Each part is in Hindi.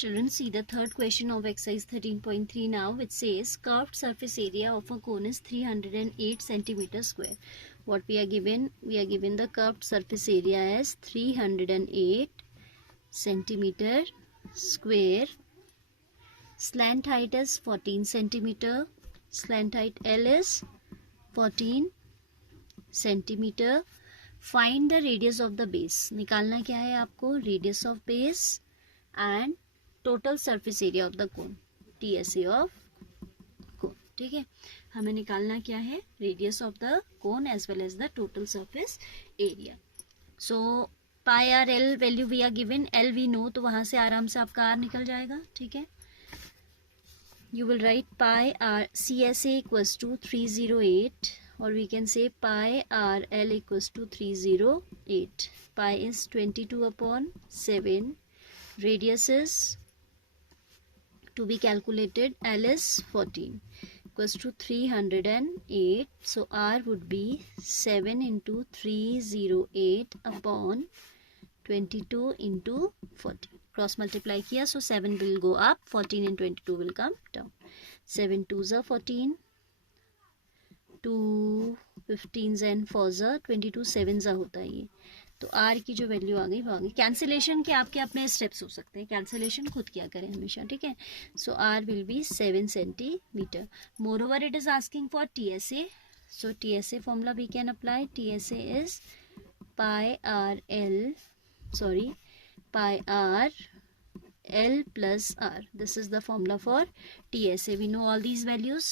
Children, see the third question of exercise 13.3 now, which says curved surface area of a cone is 308 centimeter square. What we are given? We are given the curved surface area as 308 centimeter square. Slant height is 14 centimeter. Slant height L is 14 centimeter. Find the radius of the base. निकालना क्या है आपको? Radius of base and total surface area of the cone, TSA of cone. ठीक है, हमें निकालना क्या है? Radius of the cone as well as the total surface area. So pi are l value we are given, l we know, तो वहां से आराम से आपका आर निकल जाएगा. ठीक है, you will write pi r CSA equals to 308 और we can say pi are l equals to 308. Pi is 22/7. radius is to be calculated, L is 14 equals to 308. So R would be 7 into 308 upon 22 into 14. Cross multiply किया, so 7 will go up, 14 and 22 will come down. 7 2s are 14, 2 15s and 4s are 22, 7s होता है ये. तो आर की जो वैल्यू आ गई वो आ गई. कैंसिलेशन के आपके अपने स्टेप्स हो सकते हैं, कैंसिलेशन खुद किया करें हमेशा. ठीक है, so R will be 7 centimetre. Moreover it is asking for TSA. So TSA formula we can apply. TSA is pi are L plus R. This is the formula for TSA. We know all these values.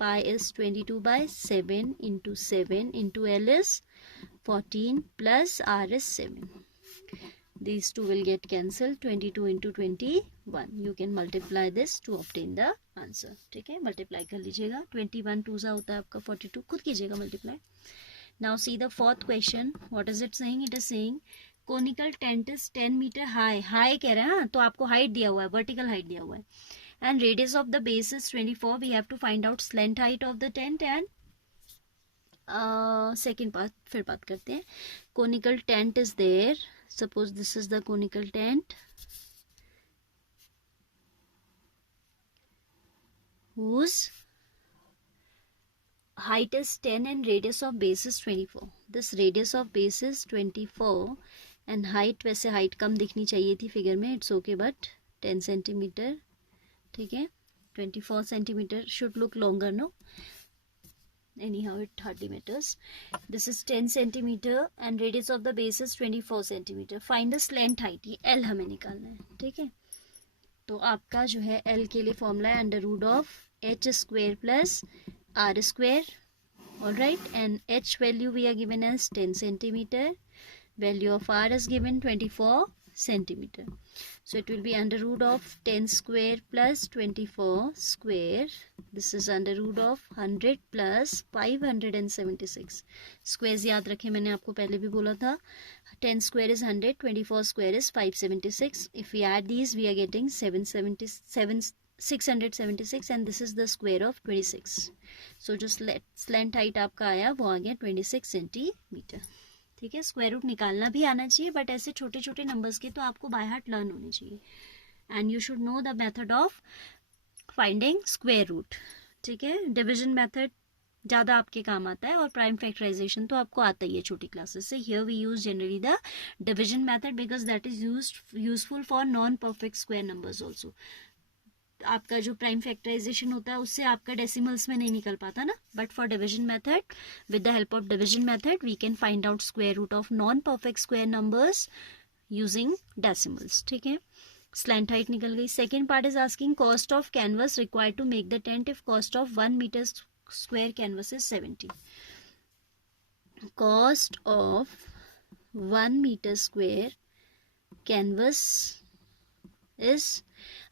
Pi is 22/7 into 7 into L is 14 plus R is 7. These two will get cancelled. 22 into 21. You can multiply this to obtain the answer. ठीक है, multiply कर लीजिएगा. 21 2 होता है आपका 42. खुद कीजिएगा multiply. Now see the fourth question. What is it saying? It is saying conical tent is 10 meter high. High कह रहे हैं, हाँ, तो आपको height दिया हुआ है, vertical height दिया हुआ है. And radius of the base is 24. We have to find out slant height of the tent and second part फिर बात करते हैं. Conical tent is there. Suppose this is the conical tent whose height is 10 and radius of base is 24. This radius of base is 24 and height, वैसे height कम दिखनी चाहिए थी फिगर में. It's okay, but 10 centimetre. ठीक है, 24 centimeter should look longer, no? Anyhow, it hardly matters. This is 10 centimeter and radius of the base is 24 centimeter. Find the slant height. ये L हमें निकालना है. ठीक है, तो आपका जो है L के लिए फॉर्मूला है √h square plus r square. All right, and h value we are given as 10 centimeter. Value of r is given 24 centimeter. So it will be √10 square plus 24 square. This is √100 plus 576. Squares याद रखें, मैंने आपको पहले भी बोला था. 10 square is 100, 24 square is 576. If we add these, we are getting 676 and this is the square of 26. So जो slant height आपका आया वो आ गया 26 सेंटीमीटर. ठीक है, स्क्वायर रूट निकालना भी आना चाहिए, बट ऐसे छोटे छोटे नंबर्स के तो आपको बाय हार्ट लर्न होने चाहिए. And you should know the method of finding square root. ठीक है, डिवीजन मेथड ज़्यादा आपके काम आता है और प्राइम फैक्टराइजेशन तो आपको आता ही है छोटी क्लासेस से. Here we use generally the division method because that is useful for non perfect square numbers also. आपका जो प्राइम फैक्टराइजेशन होता है उससे आपका डेसिमल्स में नहीं निकल पाता ना, but for division method, with the help of division method we can find out square root of non perfect square numbers using decimals. ठीक है, स्लैंट हाइट निकल गई. Second part is asking cost of canvas required to make the tent if cost of 1 metre square canvas is 70. Cost of 1 metre square canvas is,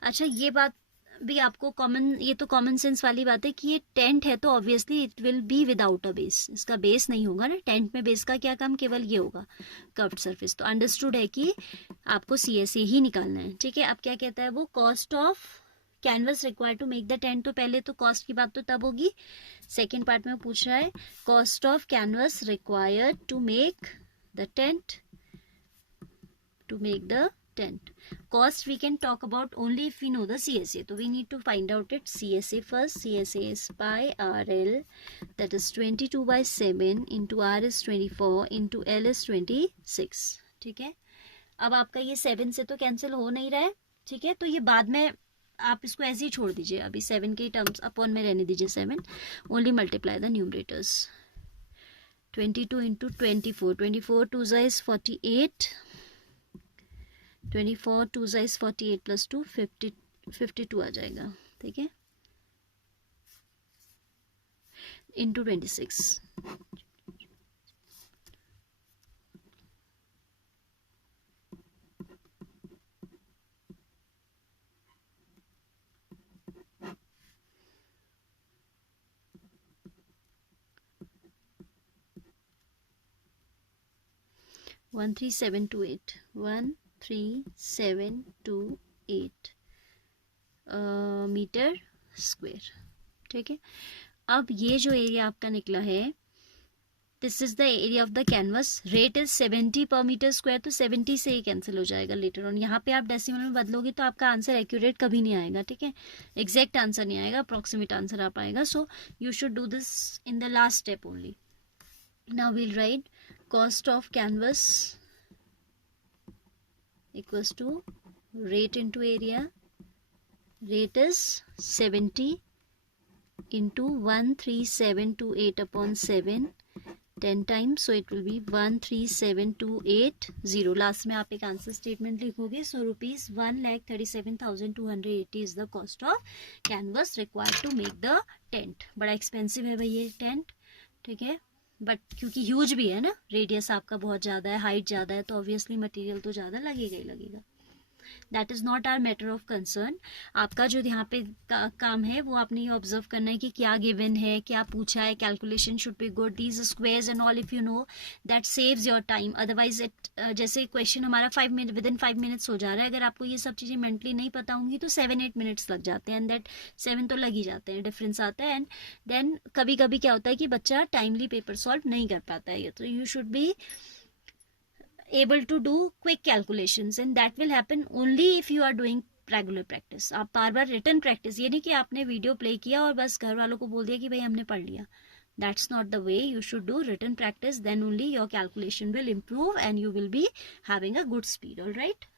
अच्छा ये बात भी आपको कॉमन, ये तो कॉमन सेंस वाली बात है कि ये टेंट है तो obviously it will be without a base. इसका बेस नहीं होगा ना, टेंट में बेस का क्या काम, केवल ये होगा कर्व्ड सरफेस. तो अंडरस्टूड है कि आपको CSA ही निकालना है. ठीक है, अब क्या कहता है वो, cost of canvas required to make the tent. तो पहले तो कॉस्ट की बात तो तब होगी, सेकेंड पार्ट में पूछ रहा है cost of canvas required to make the tent. Cost we can talk about only if we know the CSA. So we need to find out its CSA first. CSA is pi RL, that is 22 by 7 into R is 24 into L is 26. ठीक है, अब आपका ये 7 से तो कैंसिल हो नहीं रहा है, ठीक है, तो ये बाद में आप इसको ऐसे ही छोड़ दीजिए, अभी 7 के टर्म्स अपॉन में रहने दीजिए 7, only multiply the numerators. 22 into 24, 24 2 is 48, 24 2 is 48 plus 2 52 आ जाएगा, ठीक है, into 26. One 13728 metre square. ठीक है, अब ये जो एरिया आपका निकला है, this is the area of the canvas. Rate is 70 पर मीटर स्क्वायर, तो 70 से ही कैंसिल हो जाएगा लेटर ऑन. यहाँ पे आप डेसिमल में बदलोगे तो आपका आंसर एक्यूरेट कभी नहीं आएगा, ठीक है, एग्जैक्ट आंसर नहीं आएगा, अप्रॉक्सीमेट आंसर आ पाएगा. So you should do this in the last step only. Now we'll write cost of canvas equals to rate into area. Rate is 70 into 13728 upon 7, 10 times, so it will be 137,280. Last में आप एक आंसर स्टेटमेंट लिखोगे. So rupees 1,37,280 is the cost of canvas required to make the tent. बड़ा एक्सपेंसिव है भाई ये टेंट, ठीक है, बट क्योंकि ह्यूज भी है ना, रेडियस आपका बहुत ज़्यादा है, हाइट ज़्यादा है, तो ऑब्वियसली मटेरियल तो ज़्यादा लगेगा ही लगेगा. That is not our matter of concern. आपका जो यहाँ पे काम है वो आपने ये ऑब्जर्व करना है कि क्या गिवन है, क्या पूछा है, calculation should be good, these squares and all, if you know that saves your time. Otherwise it जैसे क्वेश्चन हमारा 5 मिनट विद इन 5 मिनट्स हो जा रहा है, अगर आपको ये सब चीज़ें मेंटली नहीं पता होंगी तो 7-8 मिनट्स लग जाते हैं, एंड दैट 7 तो लग ही जाते हैं, डिफरेंस आता है. एंड देन कभी कभी क्या होता है कि बच्चा टाइमली पेपर सॉल्व नहीं कर पाता है, तो you should be able to do quick calculations, and that will happen only if you are doing regular practice. आप बार बार रिटन प्रैक्टिस, ये नहीं कि आपने वीडियो प्ले किया और बस घर वालों को बोल दिया कि भाई हमने पढ़ लिया. That's not the way. You should do written practice, then only your calculation will improve and you will be having a good speed. All right.